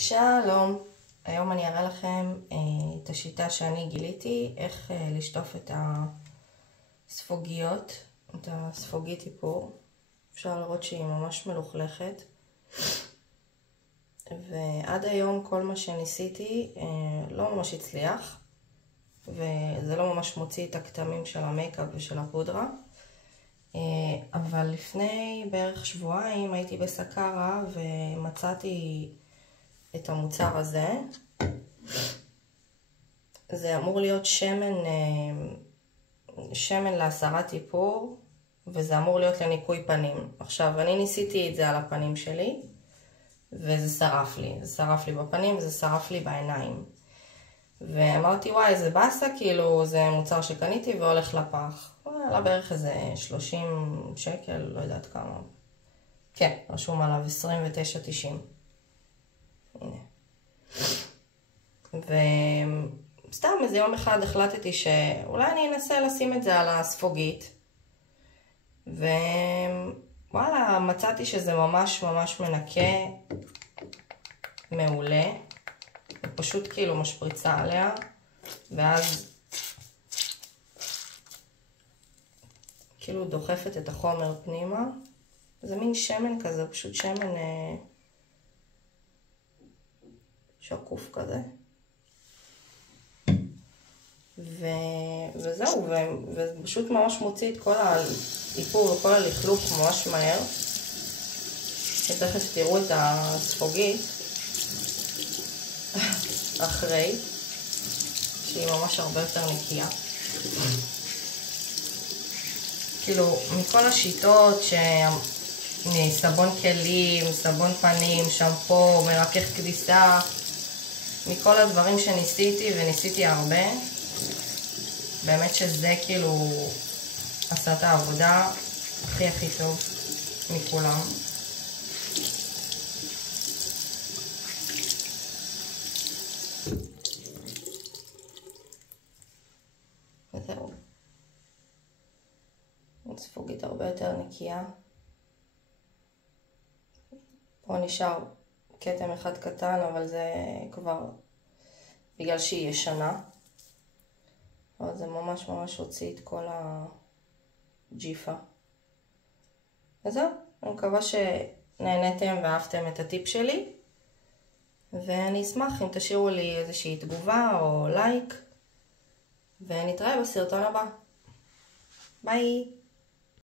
שלום, היום אני אראה לכם את השיטה שאני גיליתי, איך לשטוף את הספוגיות, את הספוגית איפור. אפשר לראות שהיא ממש מלוכלכת. ועד היום כל מה שניסיתי לא ממש הצליח, וזה לא ממש מוציא את הכתמים של המייקאפ ושל הפודרה. אבל לפני בערך שבועיים הייתי בסקרה ומצאתי את המוצר הזה. זה אמור להיות שמן להסרת איפור, וזה אמור להיות לניקוי פנים. עכשיו, אני ניסיתי את זה על הפנים שלי, וזה שרף לי. זה שרף לי בפנים וזה שרף לי בעיניים. ואמרתי, וואי, זה בסה, כאילו, זה מוצר שקניתי והולך לפח. עלה בערך איזה 30 שקל, לא יודעת כמה. כן, רשום עליו 29.90. הנה. וסתם איזה יום אחד החלטתי שאולי אני אנסה לשים את זה על הספוגית. ווואלה, מצאתי שזה ממש ממש מנקה מעולה. ופשוט כאילו משפריצה עליה, ואז כאילו דוחפת את החומר פנימה. זה מין שמן כזה, פשוט שמן שקוף כזה. וזהו, ופשוט ממש מוציא את כל האיפור וכל הלכלוך ממש מהר. ותכף תראו את הספוגית אחרי, שהיא ממש הרבה יותר נקייה. כאילו, מכל השיטות סבון כלים, סבון פנים, שמפו, מרכך כביסה, מכל הדברים שניסיתי, וניסיתי הרבה, באמת שזה כאילו עשה את העבודה הכי טוב מכולם. וזהו. הספוגית הרבה יותר נקייה. פה נשאר כתם אחד קטן, אבל זה כבר בגלל שהיא ישנה. אבל זה ממש ממש הוציא את כל הג'יפה. וזהו, אני מקווה שנהנתם ואהבתם את הטיפ שלי. ואני אשמח אם תשאירו לי איזושהי תגובה או לייק. ונתראה בסרטון הבא. ביי!